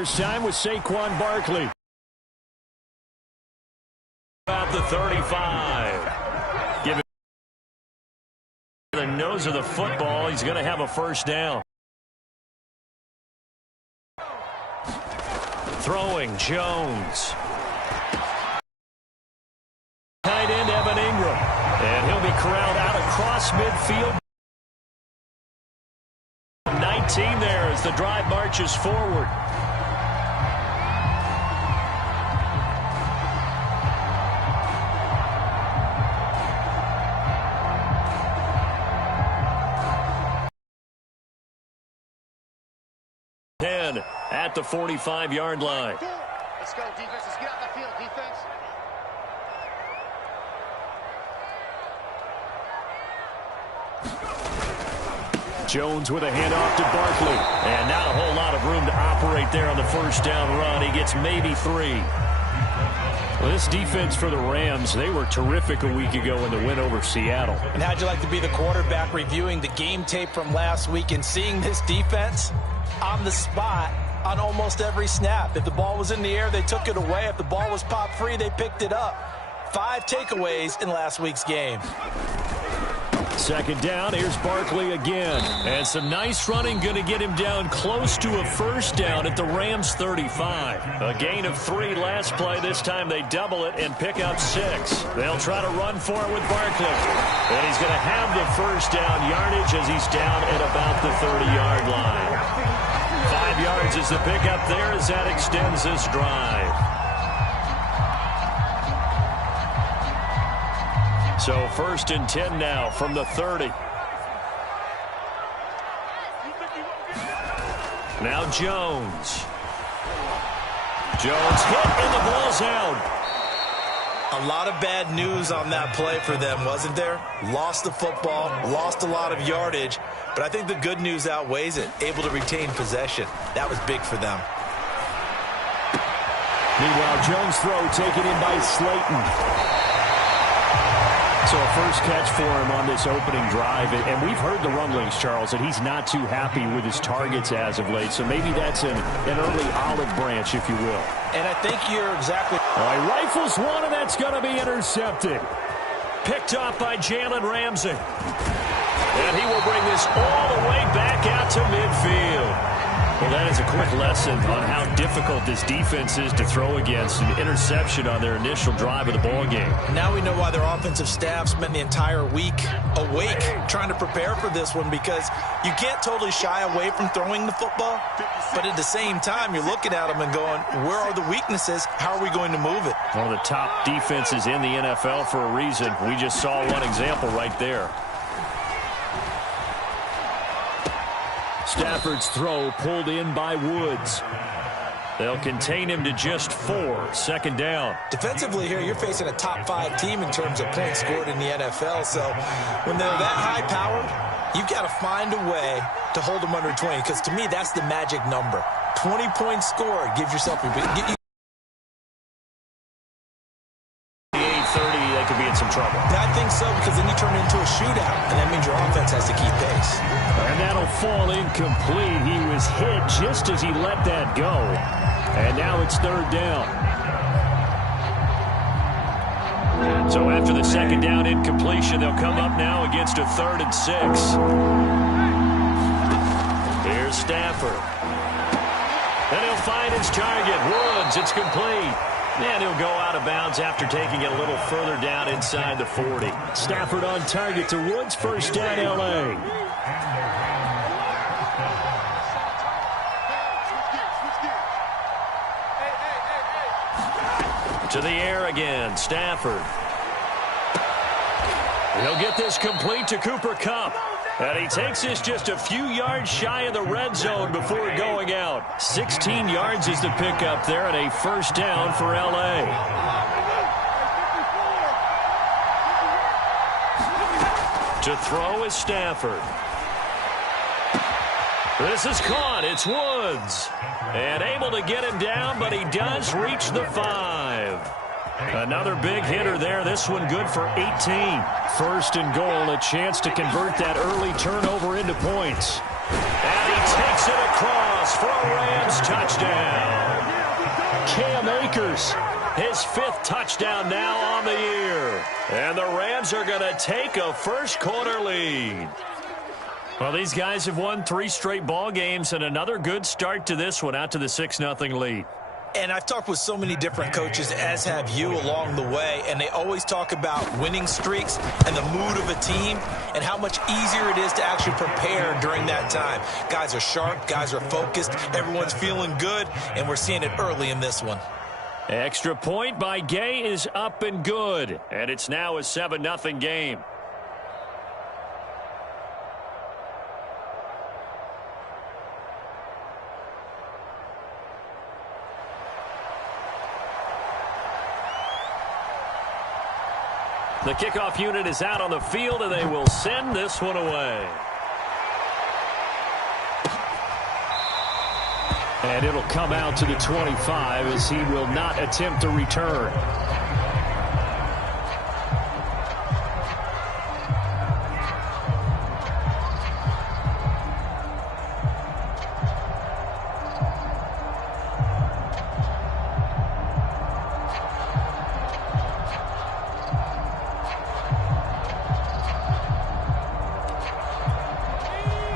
First time with Saquon Barkley. About the 35. Give it the nose of the football. He's going to have a first down. Throwing Jones. Tight end Evan Ingram. And he'll be corralled out across midfield. 19 there as the drive marches forward. At the 45-yard line. Let's go, defense. Let's get out the field, defense. Jones with a handoff to Barkley. And not a whole lot of room to operate there on the first down run. He gets maybe 3. Well, this defense for the Rams, they were terrific a week ago in the win over Seattle. And how'd you like to be the quarterback reviewing the game tape from last week and seeing this defense on the spot on almost every snap? If the ball was in the air, they took it away. If the ball was popped free, they picked it up. 5 takeaways in last week's game. Second down, here's Barkley again. And some nice running, going to get him down close to a first down at the Rams 35. A gain of 3 last play. This time they double it and pick up 6. They'll try to run for it with Barkley. And he's going to have the first down yardage as he's down at about the 30-yard line. 5 yards is the pickup there as that extends this drive. So first and 10 now from the 30. Now Jones. Jones hit and the ball's out. A lot of bad news on that play for them, wasn't there? Lost the football, lost a lot of yardage, but I think the good news outweighs it. Able to retain possession. That was big for them. Meanwhile, Jones' throw taken in by Slayton. So a first catch for him on this opening drive. And we've heard the rumblings, Charles, that he's not too happy with his targets as of late. So maybe that's an early olive branch, if you will. And I think you're exactly right. Rifles one, and that's going to be intercepted. Picked off by Jalen Ramsey. And he will bring this all the way back out to midfield. Well, that is a quick lesson on how difficult this defense is to throw against. An interception on their initial drive of the ball game. Now we know why their offensive staff spent the entire week awake trying to prepare for this one, because you can't totally shy away from throwing the football, but at the same time you're looking at them and going, where are the weaknesses? How are we going to move it? One of the top defenses in the NFL for a reason. We just saw one example right there. Stafford's throw pulled in by Woods. They'll contain him to just 4. Second down. Defensively here, you're facing a top 5 team in terms of points scored in the NFL. So when they're that high powered, you've got to find a way to hold them under 20. Because to me, that's the magic number. 20 points scored gives yourself a big... 30, they could be in some trouble. I think so, because then you turn it into a shootout, and that means your offense has to keep pace. And that'll fall incomplete. He was hit just as he let that go. And now it's third down. So after the second down incompletion, they'll come up now against a 3rd and 6. Here's Stafford. And he'll find his target. Woods, it's complete. And he'll go out of bounds after taking it a little further down inside the 40. Stafford on target to Woods. First down, L.A. To the air again, Stafford. He'll get this complete to Cooper Kupp. And he takes this just a few yards shy of the red zone before going out. 16 yards is the pickup there, and a first down for L.A. To throw is Stafford. This is caught. It's Woods. And able to get him down, but he does reach the 5. Another big hitter there. This one good for 18. First and goal, a chance to convert that early turnover into points. And he takes it across for a Rams touchdown. Cam Akers, his 5th touchdown now on the year. And the Rams are going to take a first-quarter lead. Well, these guys have won 3 straight ball games, and another good start to this one, out to the 6-0 lead. And I've talked with so many different coaches, as have you, along the way, and they always talk about winning streaks and the mood of a team and how much easier it is to actually prepare during that time. Guys are sharp, guys are focused, everyone's feeling good, and we're seeing it early in this one. Extra point by Gay is up and good, and it's now a 7-0 game. The kickoff unit is out on the field, and they will send this one away. And it'll come out to the 25 as he will not attempt to return.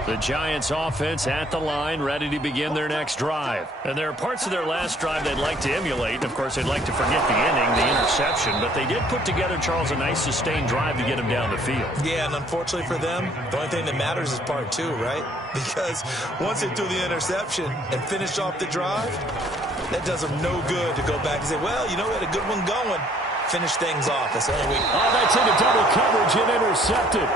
The Giants offense at the line, ready to begin their next drive. And there are parts of their last drive they'd like to emulate. And of course, they'd like to forget the inning, the interception. But they did put together, Charles, a nice sustained drive to get him down the field. Yeah, and unfortunately for them, the only thing that matters is part 2, right? Because once they threw the interception and finished off the drive, that does them no good to go back and say, well, you know, we had a good one going. Finish things off. That's the only way. Oh, that's into double coverage and intercepted.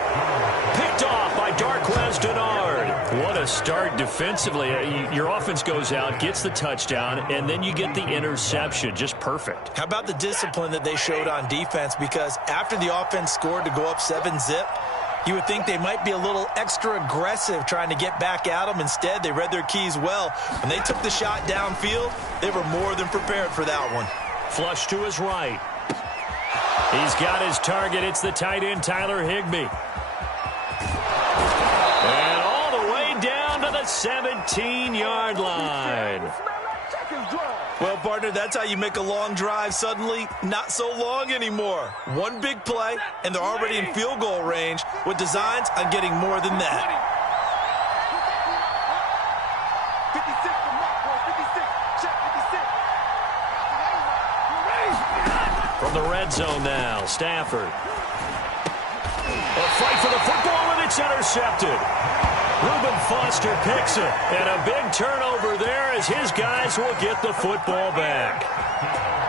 Picked off by Darquez Denard. What a start defensively. Your offense goes out, gets the touchdown, and then you get the interception. Just perfect. How about the discipline that they showed on defense? Because after the offense scored to go up 7-zip, you would think they might be a little extra aggressive trying to get back at them. Instead, they read their keys well. When they took the shot downfield, they were more than prepared for that one. Flush to his right. He's got his target. It's the tight end, Tyler Higbee. And all the way down to the 17-yard line. Well, partner, that's how you make a long drive suddenly not so long anymore. One big play, and they're already in field goal range with designs on getting more than that. From the red zone now, Stafford. A fight for the football, and it's intercepted. Reuben Foster picks it, and a big turnover there as his guys will get the football back.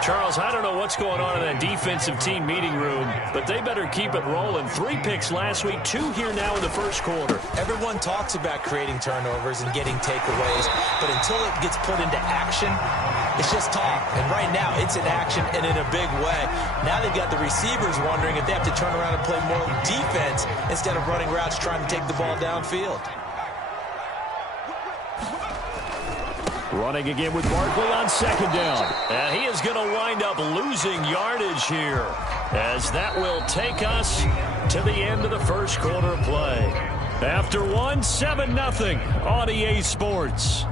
Charles, I don't know what's going on in that defensive team meeting room, but they better keep it rolling. 3 picks last week, 2 here now in the first quarter. Everyone talks about creating turnovers and getting takeaways, but until it gets put into action, it's just talk. And right now, it's in action and in a big way. Now they've got the receivers wondering if they have to turn around and play more defense instead of running routes trying to take the ball downfield. Running again with Barkley on 2nd down. And he is going to wind up losing yardage here, as that will take us to the end of the first quarter of play. After 7-0 on EA Sports.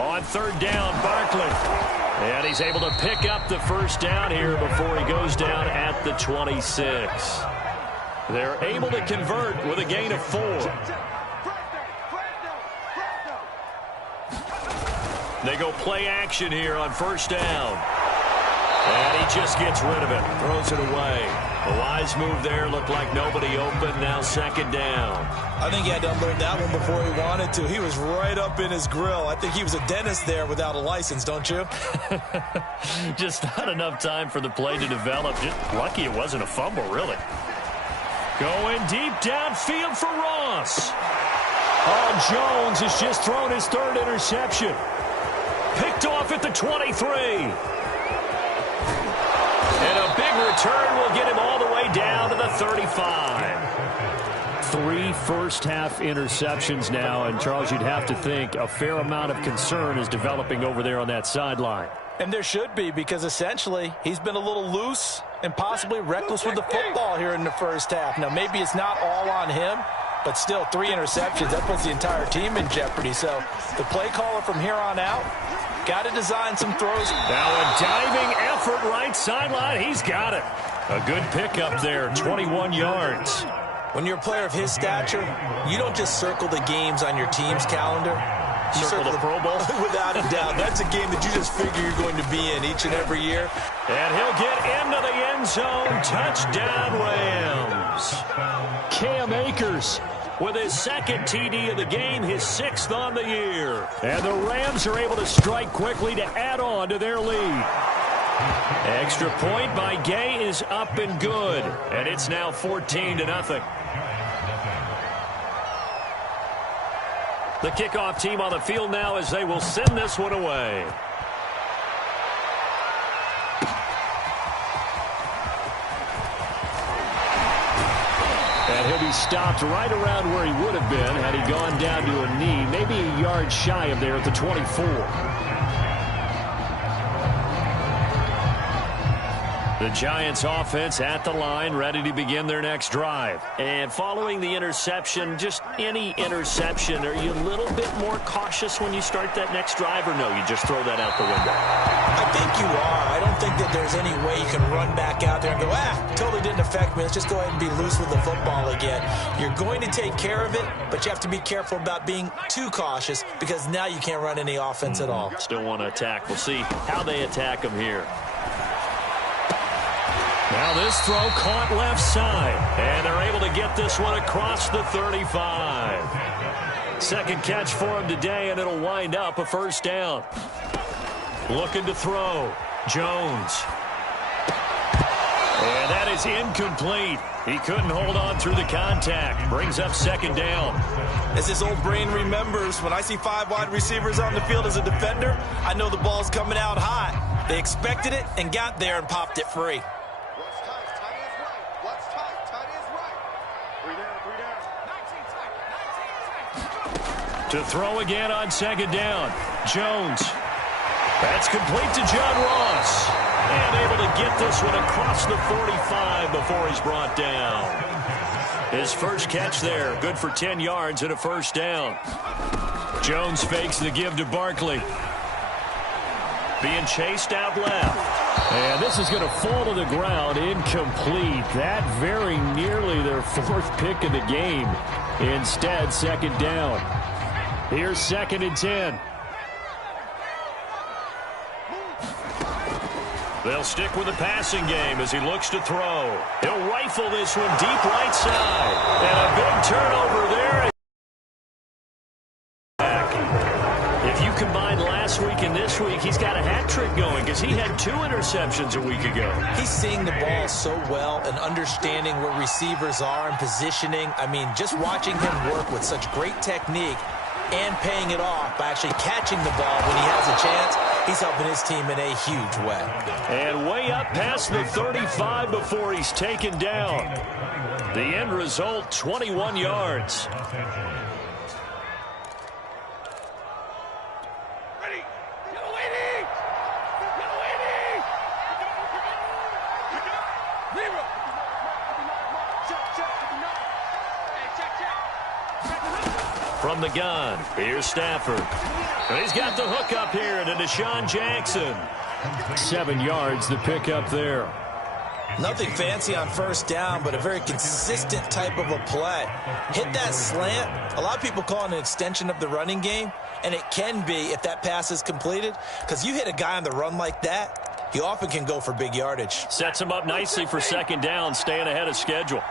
On 3rd down, Barkley. And he's able to pick up the first down here before he goes down at the 26. They're able to convert with a gain of 4. They go play action here on 1st down. And he just gets rid of it, throws it away. A wise move there, looked like nobody open, now 2nd down. I think he had to unload that one before he wanted to. He was right up in his grill. I think he was a dentist there without a license, don't you? Just not enough time for the play to develop. Just lucky it wasn't a fumble, really. Going deep downfield for Ross. Oh, Jones has just thrown his 3rd interception. Picked off at the 23. And a big return will get him all the way down to the 35. 3 first-half interceptions now, and, Charles, you'd have to think a fair amount of concern is developing over there on that sideline. And there should be, because essentially he's been a little loose and possibly reckless with the football here in the first half. Now, maybe it's not all on him, but still 3 interceptions. That puts the entire team in jeopardy. So the play caller from here on out got to design some throws. Now a diving effort right sideline. He's got it. A good pickup there, 21 yards. When you're a player of his stature, you don't just circle the games on your team's calendar. You circle the Pro Bowl? Without a doubt. That's a game that you just figure you're going to be in each and every year. And he'll get into the end zone. Touchdown, Rams. Cam Akers with his 2nd TD of the game, his 6th on the year. And the Rams are able to strike quickly to add on to their lead. Extra point by Gay is up and good. And it's now 14-0. The kickoff team on the field now as they will send this one away. And he'll be stopped right around where he would have been had he gone down to a knee, maybe a yard shy of there at the 24. The Giants offense at the line, ready to begin their next drive. And following the interception, just any interception, are you a little bit more cautious when you start that next drive, or no, you just throw that out the window? I think you are. I don't think that there's any way you can run back out there and go, totally didn't affect me. Let's just go ahead and be loose with the football again. You're going to take care of it, but you have to be careful about being too cautious because now you can't run any offense at all. Still want to attack. We'll see how they attack them here. Now this throw caught left side, and they're able to get this one across the 35. 2nd catch for him today, and it'll wind up a first down. Looking to throw. Jones. And that is incomplete. He couldn't hold on through the contact. Brings up 2nd down. As his old brain remembers, when I see 5 wide receivers on the field as a defender, I know the ball's coming out hot. They expected it and got there and popped it free. To throw again on 2nd down. Jones. That's complete to John Ross. And able to get this one across the 45 before he's brought down. His first catch there, good for 10 yards and a first down. Jones fakes the give to Barkley. Being chased out left. And this is going to fall to the ground, incomplete. That very nearly their 4th pick of the game. Instead, 2nd down. Here's 2nd and 10. They'll stick with the passing game as he looks to throw. He'll rifle this one deep right side. And a big turnover there. If you combine last week and this week, he's got a hat trick going because he had 2 interceptions a week ago. He's seeing the ball so well and understanding where receivers are and positioning. I mean, just watching him work with such great technique and paying it off by actually catching the ball when he has a chance, he's helping his team in a huge way. And way up past the 35 before he's taken down. The end result, 21 yards. From the gun, here's Stafford. And he's got the hook up here to Deshaun Jackson. 7 yards, the pickup there. Nothing fancy on first down, but a very consistent type of a play. Hit that slant. A lot of people call it an extension of the running game, and it can be if that pass is completed, because you hit a guy on the run like that, he often can go for big yardage. Sets him up nicely for 2nd down, staying ahead of schedule.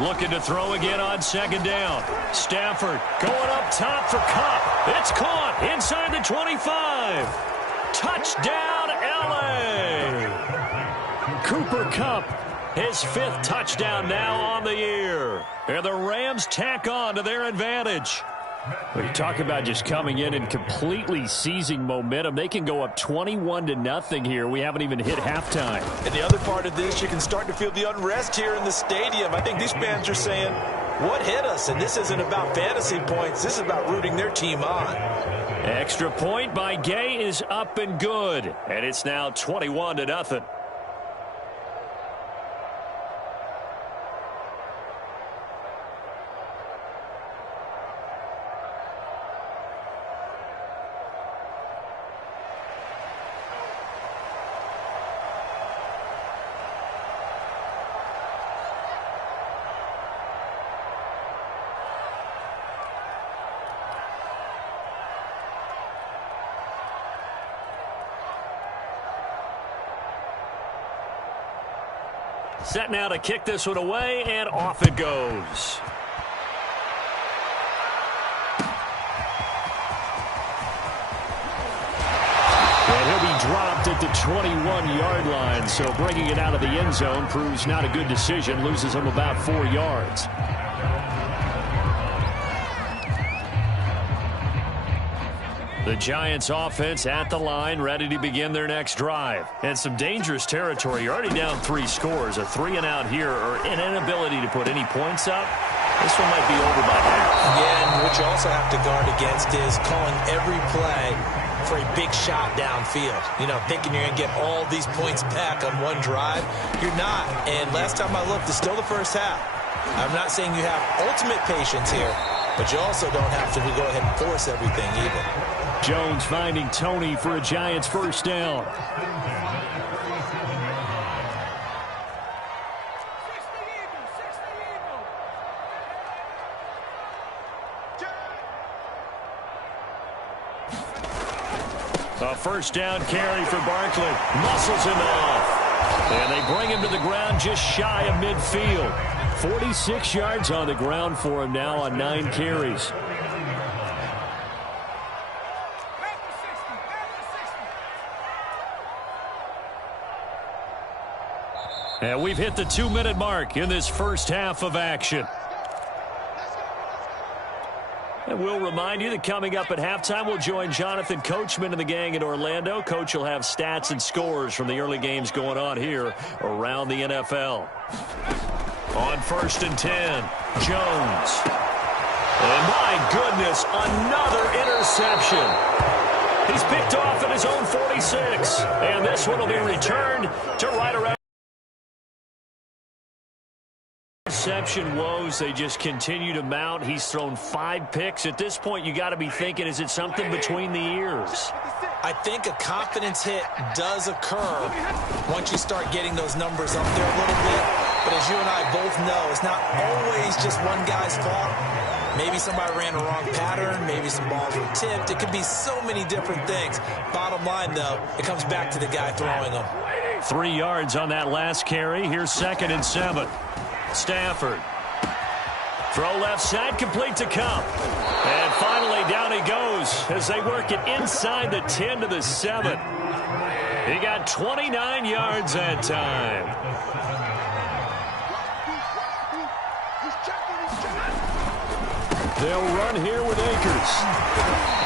Looking to throw again on 2nd down. Stafford going up top for Kupp. It's caught inside the 25. Touchdown, L.A. Cooper Kupp His 5th touchdown now on the year. And the Rams tack on to their advantage. Well, you talk about just coming in and completely seizing momentum. They can go up 21-0 here. We haven't even hit halftime. And the other part of this, you can start to feel the unrest here in the stadium. I think these fans are saying, what hit us? And this isn't about fantasy points. This is about rooting their team on. Extra point by Gay is up and good. And it's now 21-0. Set now to kick this one away, and off it goes. And he'll be dropped at the 21-yard line, so bringing it out of the end zone proves not a good decision, loses him about 4 yards. The Giants offense at the line, ready to begin their next drive. And some dangerous territory. You're already down 3 scores. A 3-and-out here, or an inability to put any points up. This one might be over by half. Yeah, and what you also have to guard against is calling every play for a big shot downfield. You know, thinking you're going to get all these points back on one drive. You're not. And last time I looked, it's still the first half. I'm not saying you have ultimate patience here, but you also don't have to go ahead and force everything either. Jones finding Tony for a Giants first down. A first down carry for Barkley. Muscles him off. And they bring him to the ground just shy of midfield. 46 yards on the ground for him now on 9 carries. And we've hit the 2-minute mark in this first half of action. And we'll remind you that coming up at halftime, we'll join Jonathan Coachman and the gang in Orlando. Coach will have stats and scores from the early games going on here around the NFL. On 1st and 10, Jones. And my goodness, another interception. He's picked off at his own 46. And this one will be returned to right around. Interception woes, they just continue to mount. He's thrown 5 picks. At this point, you got to be thinking, is it something between the ears? I think a confidence hit does occur once you start getting those numbers up there a little bit. But as you and I both know, it's not always just one guy's fault. Maybe somebody ran a wrong pattern. Maybe some balls were tipped. It could be so many different things. Bottom line, though, it comes back to the guy throwing them. 3 yards on that last carry. Here's 2nd and 7. Stafford. Throw left side, complete to Cup. And finally down he goes as they work it inside the 10 to the 7. He got 29 yards that time. They'll run here with Akers.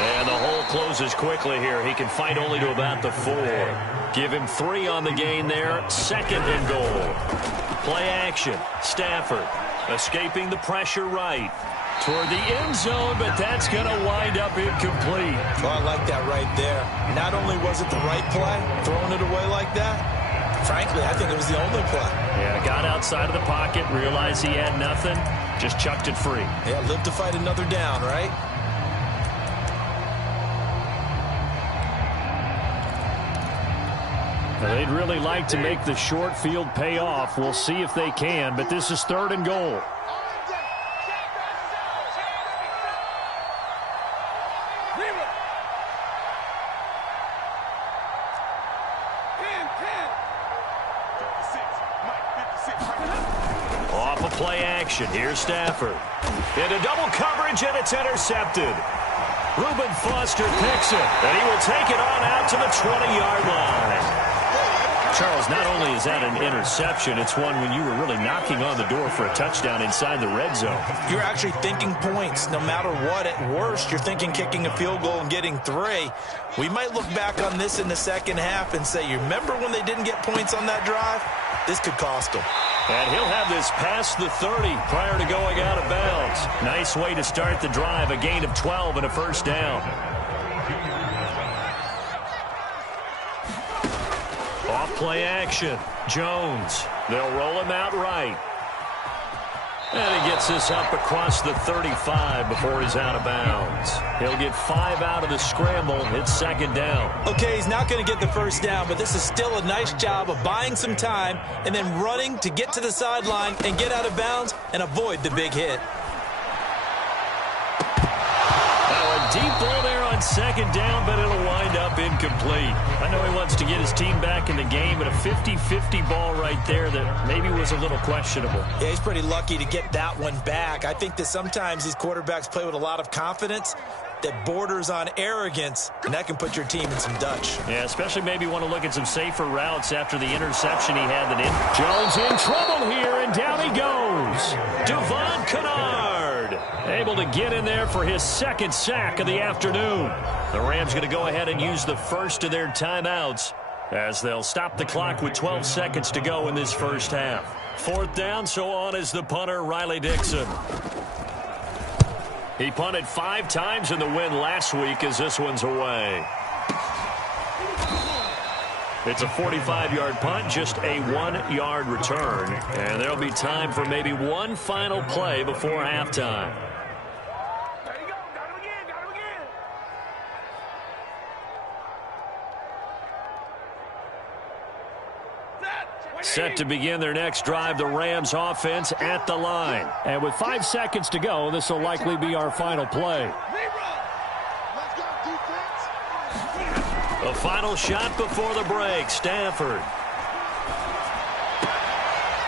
And the hole closes quickly here. He can fight only to about the 4. Give him 3 on the gain there. 2nd and goal. Play action. Stafford escaping the pressure right toward the end zone, but that's going to wind up incomplete. Well, I like that right there. Not only was it the right play, throwing it away like that, frankly, I think it was the only play. Yeah, got outside of the pocket, realized he had nothing, just chucked it free. Yeah, live to fight another down, right? They'd really like to make the short field pay off. We'll see if they can, but this is 3rd and goal. Off of play action, here's Stafford. Into double coverage, and it's intercepted. Reuben Foster picks it, and he will take it on out to the 20-yard line. Charles, not only is that an interception, it's one when you were really knocking on the door for a touchdown inside the red zone. You're actually thinking points. No matter what, at worst, you're thinking kicking a field goal and getting 3. We might look back on this in the second half and say, you remember when they didn't get points on that drive? This could cost them. And he'll have this past the 30 prior to going out of bounds. Nice way to start the drive, a gain of 12 and a first down. Off play action. Jones. They'll roll him out right. And he gets this up across the 35 before he's out of bounds. He'll get 5 out of the scramble. It's second down. Okay, he's not going to get the first down, but this is still a nice job of buying some time and then running to get to the sideline and get out of bounds and avoid the big hit. Deep ball there on second down, but it'll wind up incomplete. I know he wants to get his team back in the game, but a 50-50 ball right there that maybe was a little questionable. Yeah, he's pretty lucky to get that one back. I think that sometimes these quarterbacks play with a lot of confidence that borders on arrogance, and that can put your team in some Dutch. Yeah, especially maybe want to look at some safer routes after the interception he had. Jones in trouble here, and down he goes. Devon Kennard able to get in there for his second sack of the afternoon. The Rams going to go ahead and use the first of their timeouts as they'll stop the clock with 12 seconds to go in this first half. Fourth down, so on is the punter, Riley Dixon. He punted 5 times in the win last week as this one's away. It's a 45-yard punt, just a 1-yard return. And there'll be time for maybe one final play before halftime. Set to begin their next drive, the Rams offense at the line. And with 5 seconds to go, this will likely be our final play. The final shot before the break, Stafford.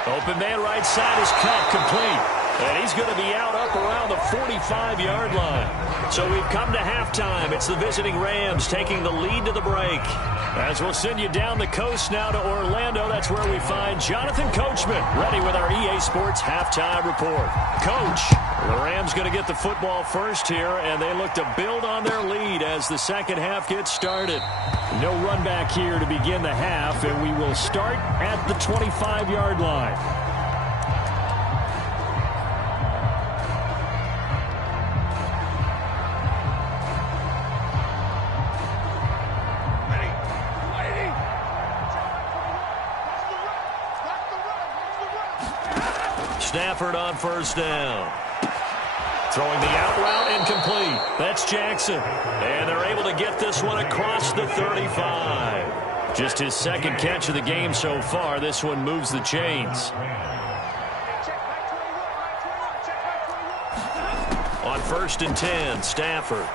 Open man right side is cut, complete. And he's going to be out up around the 45-yard line. So we've come to halftime. It's the visiting Rams taking the lead to the break. As we'll send you down the coast now to Orlando, that's where we find Jonathan Coachman, ready with our EA Sports halftime report. Coach, the Rams going to get the football first here, and they look to build on their lead as the second half gets started. No run back here to begin the half, and we will start at the 25-yard line. Stafford on first down. Throwing the out route, incomplete. That's Jackson. And they're able to get this one across the 35. Just his second catch of the game so far. This one moves the chains. On first and 10, Stafford.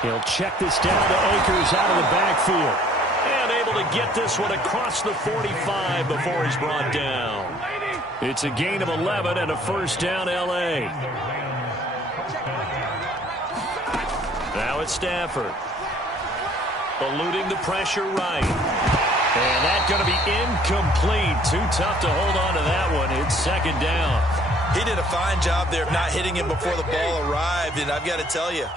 He'll check this down to Akers out of the backfield. And able to get this one across the 45 before he's brought down. It's a gain of 11 and a first down, L.A. Now it's Stafford. Eluding the pressure right. And that's going to be incomplete. Too tough to hold on to that one. It's second down. He did a fine job there of not hitting him before the ball arrived. And I've got to tell you,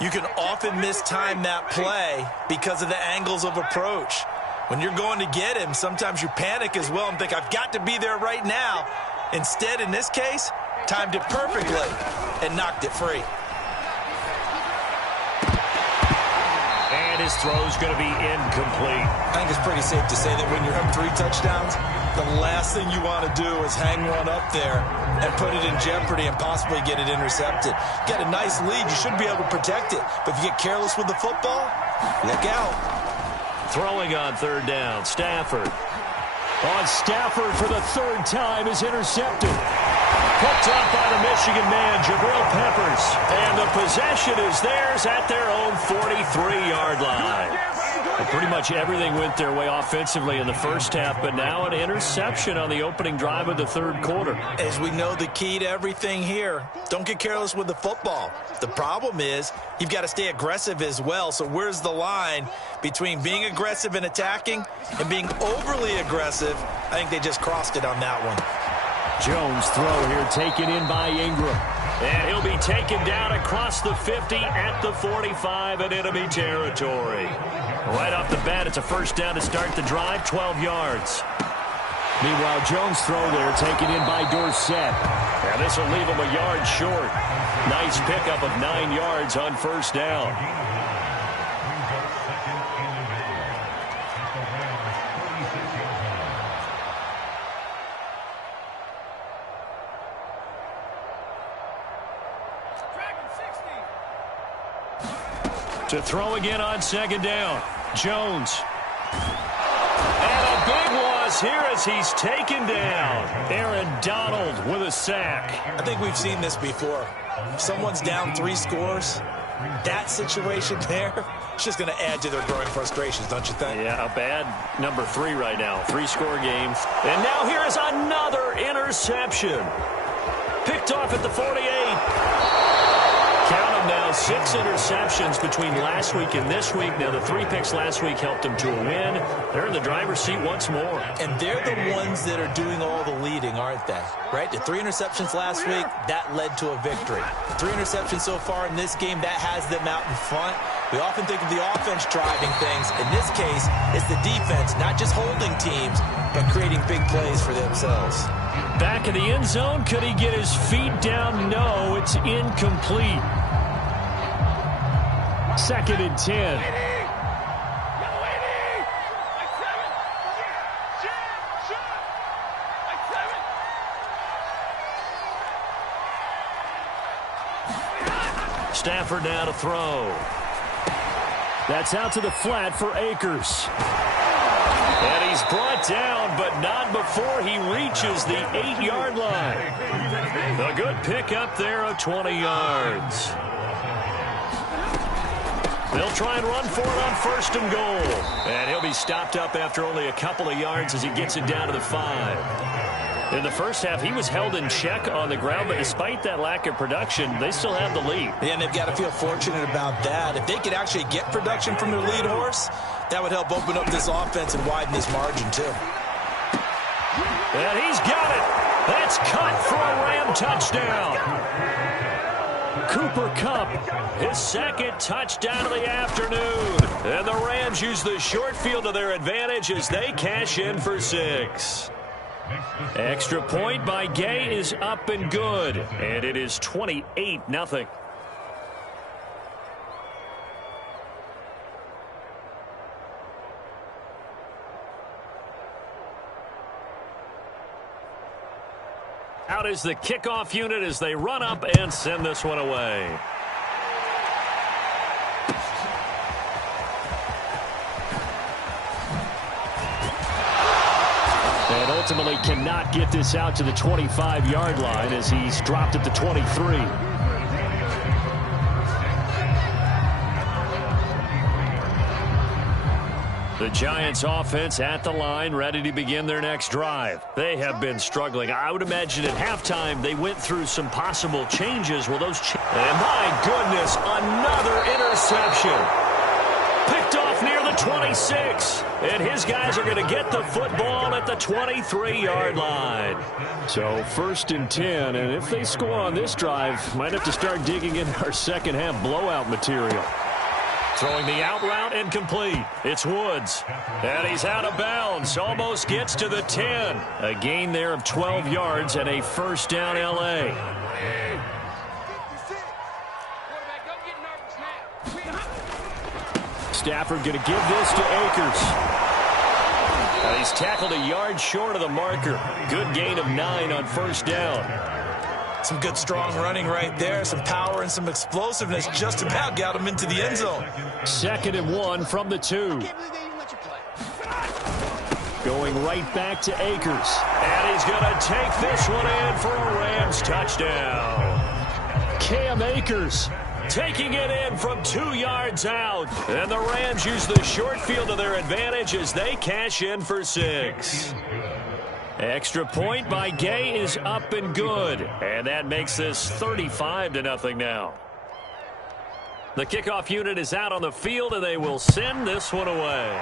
you can often mistime that play because of the angles of approach. When you're going to get him, sometimes you panic as well and think, I've got to be there right now. Instead, in this case, timed it perfectly and knocked it free. And his throw's going to be incomplete. I think it's pretty safe to say that when you're up 3 touchdowns, the last thing you want to do is hang one up there and put it in jeopardy and possibly get it intercepted. You got a nice lead. You should be able to protect it. But if you get careless with the football, look out. Throwing on third down, Stafford. On Stafford for the third time is intercepted. Picked up by the Michigan man, Jabril Peppers. And the possession is theirs at their own 43-yard line. Well, pretty much everything went their way offensively in the first half, but now an interception on the opening drive of the third quarter. As we know, the key to everything here, don't get careless with the football. The problem is you've got to stay aggressive as well. So where's the line between being aggressive and attacking and being overly aggressive? I think they just crossed it on that one. Jones throw here taken in by Ingram. And he'll be taken down across the 50 at the 45 in enemy territory. Right off the bat, it's a first down to start the drive, 12 yards. Meanwhile, Jones' throw there taken in by Dorsett. And this will leave him a yard short. Nice pickup of 9 yards on first down. To throw again on second down. Jones. And a big loss here as he's taken down. Aaron Donald with a sack. I think we've seen this before. If someone's down 3 scores, that situation there, it's just going to add to their growing frustrations, don't you think? Yeah, a bad number 3 right now. 3-score game. And now here is another interception. Picked off at the 48. Count them now, 6 interceptions between last week and this week. Now, the 3 picks last week helped them to a win. They're in the driver's seat once more. And they're the ones that are doing all the leading, aren't they? Right? The 3 interceptions last week, that led to a victory. 3 interceptions so far in this game, that has them out in front. We often think of the offense driving things. In this case, it's the defense, not just holding teams, but creating big plays for themselves. Back in the end zone, could he get his feet down? No, it's incomplete. 2nd and 10. Stafford now to throw. That's out to the flat for Akers. And he's brought down, but not before he reaches the 8-yard line. A good pickup there of 20 yards. They'll try and run for it on 1st and goal. And he'll be stopped up after only a couple of yards as he gets it down to the 5. In the first half, he was held in check on the ground, but despite that lack of production, they still have the lead. Yeah, and they've got to feel fortunate about that. If they could actually get production from their lead horse, that would help open up this offense and widen this margin, too. And he's got it. That's caught for a Ram touchdown. Cooper Kupp, his 2nd touchdown of the afternoon. And the Rams use the short field to their advantage as they cash in for 6. Extra point by Gay is up and good. And it is 28-0. Out is the kickoff unit as they run up and send this one away. And ultimately cannot get this out to the 25-yard line as he's dropped at the 23. The Giants offense at the line, ready to begin their next drive. They have been struggling. I would imagine at halftime they went through some possible changes. Well, those and my goodness, another interception. Picked off near the 26. And his guys are going to get the football at the 23-yard line. So 1st and 10, and if they score on this drive, might have to start digging in our second half blowout material. Throwing the out route incomplete. It's Woods. And he's out of bounds. Almost gets to the 10. A gain there of 12 yards and a first down L.A. Stafford going to give this to Akers. And he's tackled a yard short of the marker. Good gain of 9 on first down. Some good, strong running right there. Some power and some explosiveness just about got him into the end zone. 2nd and 1 from the 2. Going right back to Akers. And he's going to take this one in for a Rams touchdown. Cam Akers taking it in from 2 yards out. And the Rams use the short field to their advantage as they cash in for 6. Extra point by Gay is up and good. And that makes this 35-0 now. The kickoff unit is out on the field, and they will send this one away.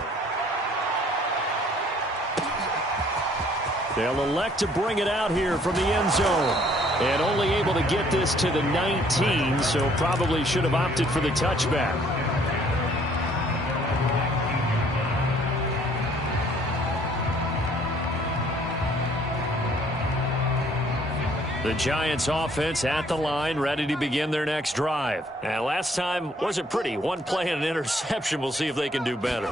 They'll elect to bring it out here from the end zone. And only able to get this to the 19, so probably should have opted for the touchback. The Giants offense at the line, ready to begin their next drive. And last time wasn't pretty. One play and an interception. We'll see if they can do better.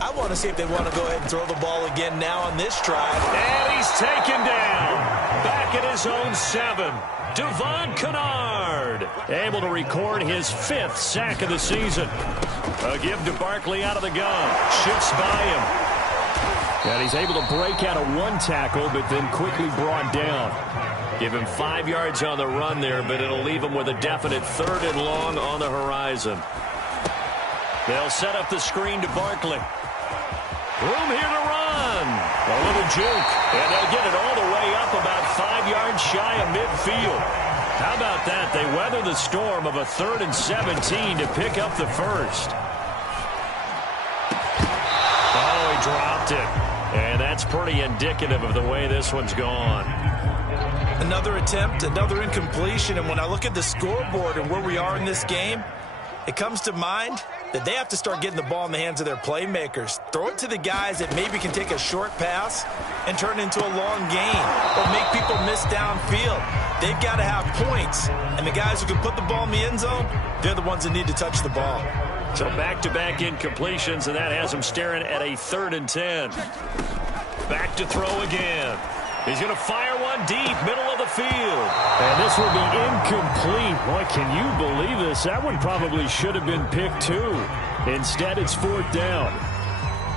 I want to see if they want to go ahead and throw the ball again now on this drive. And he's taken down. Back at his own 7. Devon Kennard able to record his 5th sack of the season. A give to Barkley out of the gun. Shoots by him. And he's able to break out of 1 tackle, but then quickly brought down. Give him 5 yards on the run there, but it'll leave him with a definite 3rd and long on the horizon. They'll set up the screen to Barkley. Room here to run. A little juke, and they'll get it all the way up about 5 yards shy of midfield. How about that? They weather the storm of a 3rd and 17 to pick up the 1st. Oh, he dropped it. And that's pretty indicative of the way this one's gone. Another attempt, another incompletion, and when I look at the scoreboard and where we are in this game, it comes to mind that they have to start getting the ball in the hands of their playmakers. Throw it to the guys that maybe can take a short pass and turn it into a long gain or make people miss downfield. They've got to have points, and the guys who can put the ball in the end zone, they're the ones that need to touch the ball. So back-to-back incompletions, and that has him staring at a 3rd and 10. Back to throw again. He's going to fire one deep, middle of the field. And this will be incomplete. Boy, can you believe this? That one probably should have been picked too. Instead, it's 4th down.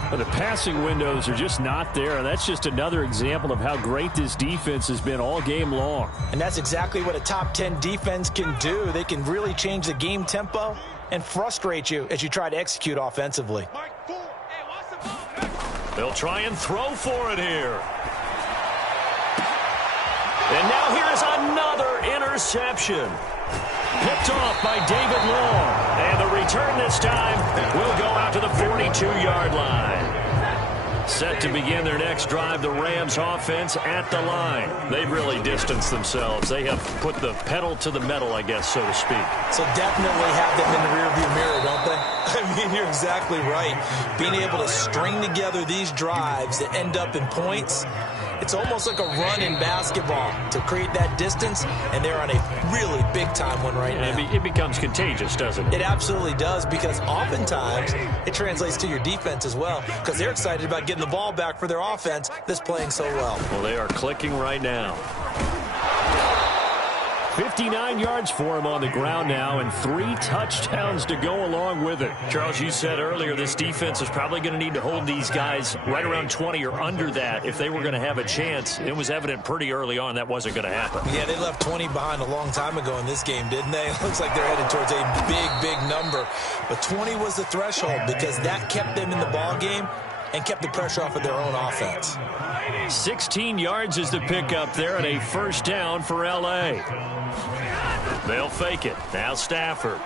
But the passing windows are just not there. And that's just another example of how great this defense has been all game long. And that's exactly what a top 10 defense can do. They can really change the game tempo and frustrate you as you try to execute offensively. They'll try and throw for it here. And now here's another interception. Picked off by David Long. And the return this time will go out to the 42-yard line. Set to begin their next drive, the Rams offense at the line. They've really distanced themselves. They have put the pedal to the metal, I guess, so to speak. So definitely have them in the rearview mirror, don't they? I mean, you're exactly right. Being able to string together these drives that end up in points, it's almost like a run in basketball to create that distance, and they're on a really big-time one right now. It becomes contagious, doesn't it? It absolutely does, because oftentimes it translates to your defense as well, because they're excited about getting the ball back for their offense that's playing so well. Well, they are clicking right now. 59 yards for him on the ground now, and 3 touchdowns to go along with it. Charles, you said earlier this defense is probably going to need to hold these guys right around 20 or under that if they were going to have a chance. It was evident pretty early on that wasn't going to happen. Yeah, they left 20 behind a long time ago in this game, didn't they? It looks like they're headed towards a big number. But 20 was the threshold because that kept them in the ball game and kept the pressure off of their own offense. 16 yards is the pickup there and a 1st down for L.A. They'll fake it. Now Stafford.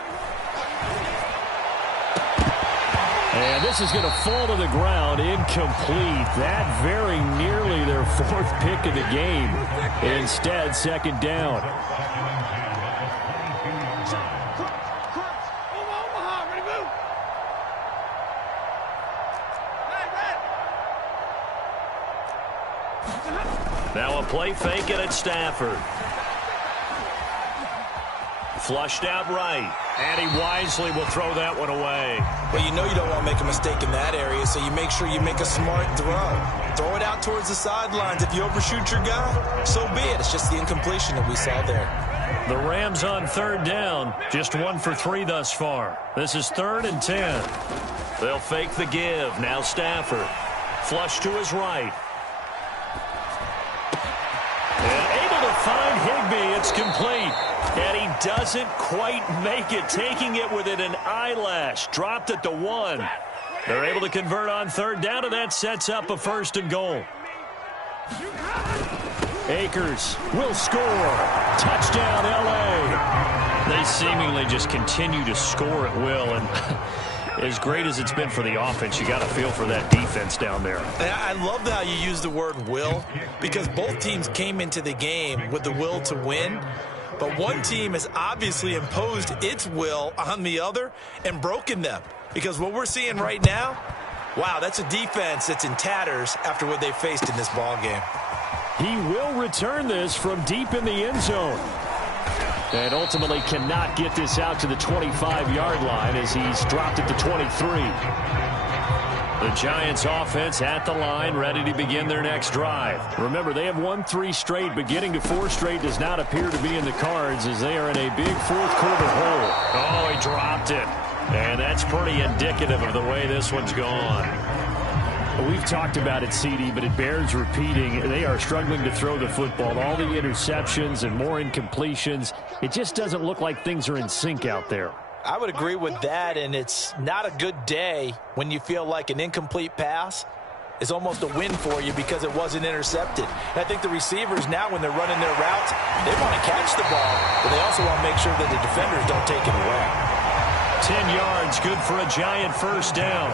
And this is going to fall to the ground, incomplete. That very nearly their 4th pick of the game. Instead, 2nd down. Now a play fake it at Stafford. Flushed out right, and he wisely will throw that one away. Well, you know you don't want to make a mistake in that area, so you make sure you make a smart throw. Throw it out towards the sidelines. If you overshoot your guy, so be it. It's just the incompletion that we saw there. The Rams on 3rd down, just 1 for 3 thus far. This is 3rd and 10. They'll fake the give. Now Stafford. Flush to his right. And able to find Higbee. It's complete. And he doesn't quite make it, taking it within an eyelash. Dropped at the 1. They're able to convert on third down, and that sets up a 1st and goal. Akers will score. Touchdown, L.A. They seemingly just continue to score at will, and as great as it's been for the offense, you got to feel for that defense down there. I love how you use the word will, because both teams came into the game with the will to win. But one team has obviously imposed its will on the other and broken them. Because what we're seeing right now, wow, that's a defense that's in tatters after what they faced in this ball game. He will return this from deep in the end zone. And ultimately cannot get this out to the 25-yard line as he's dropped it to 23. The Giants offense at the line, ready to begin their next drive. Remember, they have won 3 straight, but getting to 4 straight does not appear to be in the cards as they are in a big fourth-quarter hole. Oh, he dropped it. And that's pretty indicative of the way this one's gone. We've talked about it, CD, but it bears repeating. They are struggling to throw the football. All the interceptions and more incompletions. It just doesn't look like things are in sync out there. I would agree with that, and it's not a good day when you feel like an incomplete pass is almost a win for you because it wasn't intercepted. And I think the receivers now, when they're running their routes, they want to catch the ball, but they also want to make sure that the defenders don't take it away. 10 yards, good for a Giant 1st down.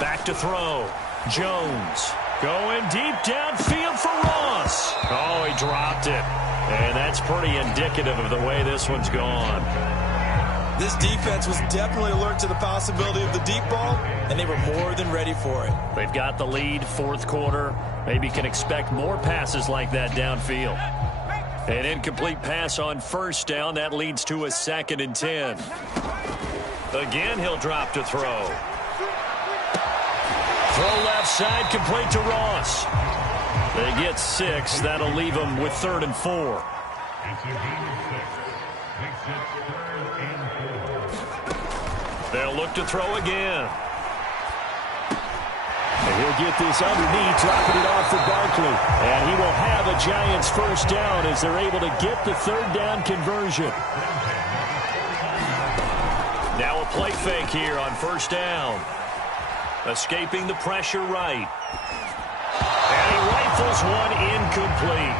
Back to throw. Jones going deep downfield for Ross. Oh, he dropped it. And that's pretty indicative of the way this one's gone. This defense was definitely alert to the possibility of the deep ball, and they were more than ready for it. They've got the lead, 4th quarter. Maybe can expect more passes like that downfield. An incomplete pass on 1st down. That leads to a 2nd and 10. Again, he'll drop to throw. Throw left side, complete to Ross. They get 6. That'll leave them with 3rd and 4. They'll look to throw again. And he'll get this underneath, dropping it off for Barkley. And he will have a Giants 1st down as they're able to get the 3rd down conversion. Now a play fake here on 1st down. Escaping the pressure right. And he rifles one incomplete.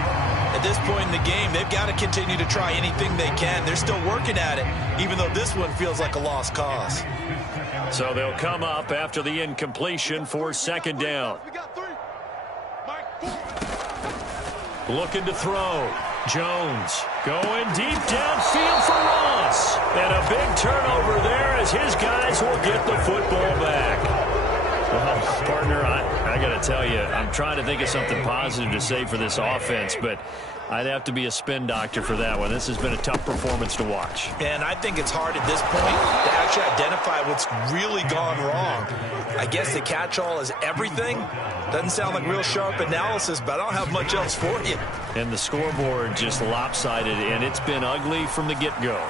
At this point in the game, they've got to continue to try anything they can. They're still working at it, even though this one feels like a lost cause. So they'll come up after the incompletion for 2nd down. Looking to throw. Jones going deep downfield for Ross. And a big turnover there as his guys will get the football back. Well, partner, I got to tell you, I'm trying to think of something positive to say for this offense, but I'd have to be a spin doctor for that one. This has been a tough performance to watch. And I think it's hard at this point to actually identify what's really gone wrong. I guess the catch-all is everything. Doesn't sound like real sharp analysis, but I don't have much else for you. And the scoreboard just lopsided, and it's been ugly from the get-go.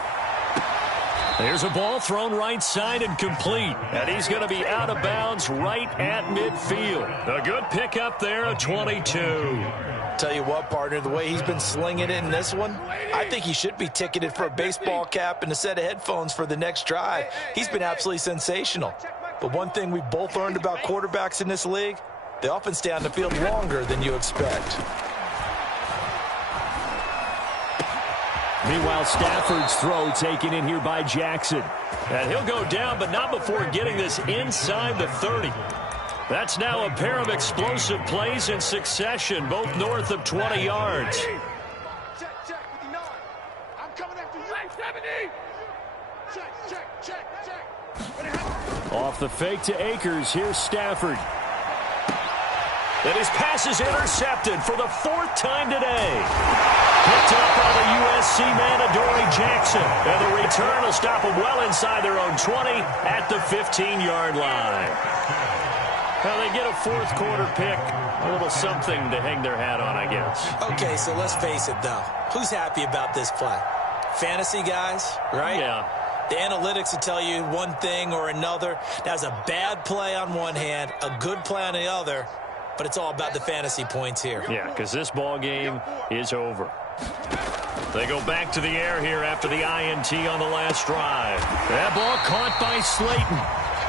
There's a ball thrown right side and complete. And he's going to be out of bounds right at midfield. A good pickup there, a 22. Tell you what, partner, the way he's been slinging it in this one, I think he should be ticketed for a baseball cap and a set of headphones for the next drive. He's been absolutely sensational. But one thing we both learned about quarterbacks in this league, they often stay on the field longer than you expect. Meanwhile, Stafford's throw taken in here by Jackson. And he'll go down, but not before getting this inside the 30. That's now a pair of explosive plays in succession, both north of 20 yards. Check, 59. I'm coming after you. 70. Check. Off the fake to Akers, here's Stafford. And his pass is intercepted for the 4th time today. Picked up by the USC man, Adoree Jackson. And the return will stop them well inside their own 20 at the 15-yard line. Well, they get a 4th quarter pick. A little something to hang their hat on, I guess. Okay, so let's face it, though. Who's happy about this play? Fantasy guys, right? Yeah. The analytics will tell you one thing or another. That's a bad play on one hand, a good play on the other, but it's all about the fantasy points here. Yeah, because this ball game is over. They go back to the air here after the INT on the last drive. That ball caught by Slayton,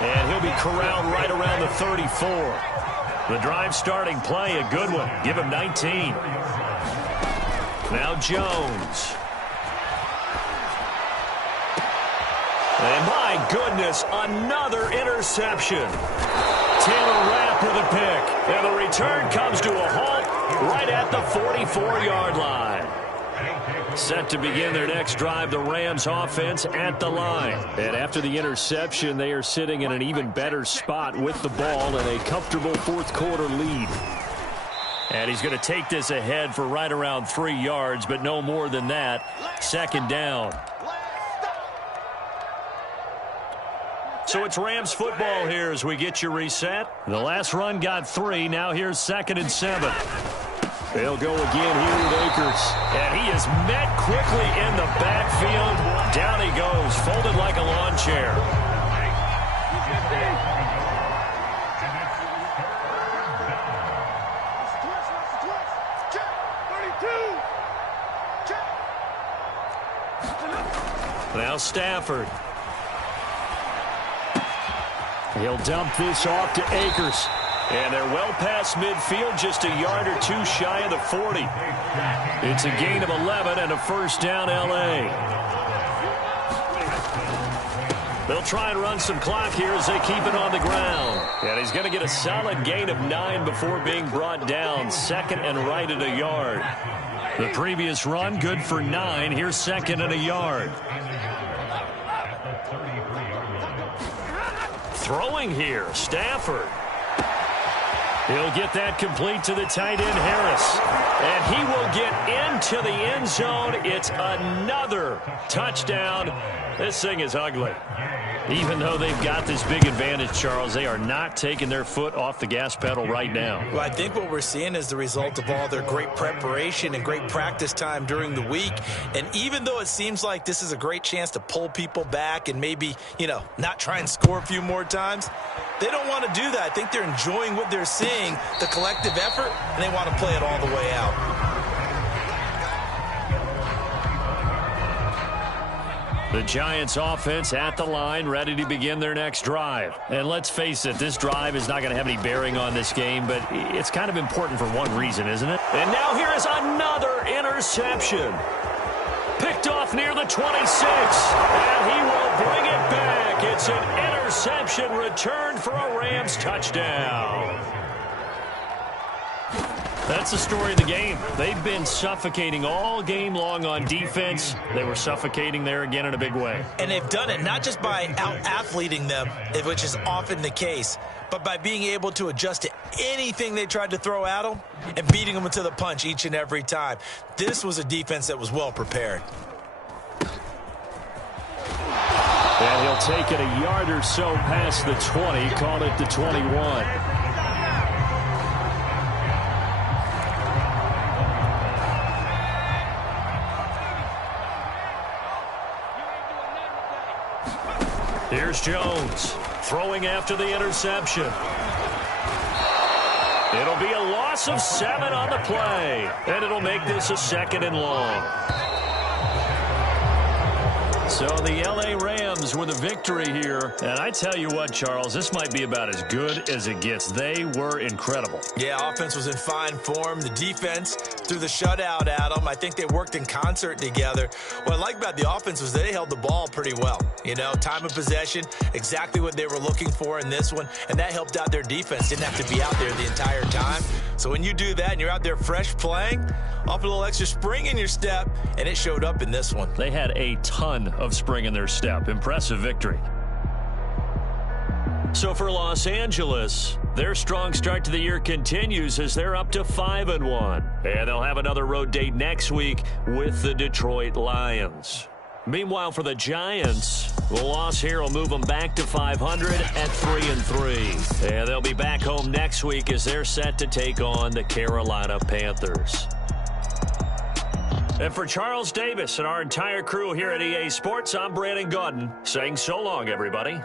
and he'll be corralled right around the 34. The drive starting play, a good one. Give him 19. Now Jones. And my goodness, another interception. Taylor Rapp with a pick. And the return comes to a halt right at the 44-yard line. Set to begin their next drive, the Rams offense at the line. And after the interception, they are sitting in an even better spot with the ball and a comfortable fourth-quarter lead. And he's going to take this ahead for right around 3 yards, but no more than that. Second down. So it's Rams football here as we get you reset. The last run got 3. Now here's 2nd and 7. They'll go again here with Akers. And he is met quickly in the backfield. Down he goes, folded like a lawn chair. Now Stafford. He'll dump this off to Akers. And they're well past midfield, just a yard or two shy of the 40. It's a gain of 11 and a first down, L.A. They'll try and run some clock here as they keep it on the ground. And he's going to get a solid gain of 9 before being brought down. Second and right at a yard. The previous run, good for 9. Here's 2nd and a yard. Throwing here, Stafford. He'll get that complete to the tight end, Harris. And he will get into the end zone. It's another touchdown. This thing is ugly. Even though they've got this big advantage, Charles, they are not taking their foot off the gas pedal right now. Well, I think what we're seeing is the result of all their great preparation and great practice time during the week. And even though it seems like this is a great chance to pull people back and maybe, not try and score a few more times, they don't want to do that. I think they're enjoying what they're seeing, the collective effort, and they want to play it all the way out. The Giants offense at the line, ready to begin their next drive. And let's face it, this drive is not going to have any bearing on this game, but it's kind of important for one reason, isn't it? And now here is another interception. Picked off near the 26, and he will bring it back. It's an interception returned for a Rams touchdown. That's the story of the game. They've been suffocating all game long on defense. They were suffocating there again in a big way. And they've done it not just by out-athleting them, which is often the case, but by being able to adjust to anything they tried to throw at them and beating them to the punch each and every time. This was a defense that was well prepared. And he'll take it a yard or so past the 20, call it the 21. Here's Jones, throwing after the interception. It'll be a loss of 7 on the play, and it'll make this a 2nd and long. So the L.A. Rams with a victory here. And I tell you what, Charles, this might be about as good as it gets. They were incredible. Yeah, offense was in fine form. The defense threw the shutout at them. I think they worked in concert together. What I like about the offense was they held the ball pretty well. Time of possession, exactly what they were looking for in this one. And that helped out their defense. Didn't have to be out there the entire time. So when you do that and you're out there fresh playing, off a little extra spring in your step, and it showed up in this one. They had a ton of spring in their step. Impressive victory. So for Los Angeles, their strong start to the year continues as they're up to 5-1. And they'll have another road date next week with the Detroit Lions. Meanwhile, for the Giants, the loss here will move them back to 500 at 3-3. And they'll be back home next week as they're set to take on the Carolina Panthers. And for Charles Davis and our entire crew here at EA Sports, I'm Brandon Gaudin saying so long, everybody.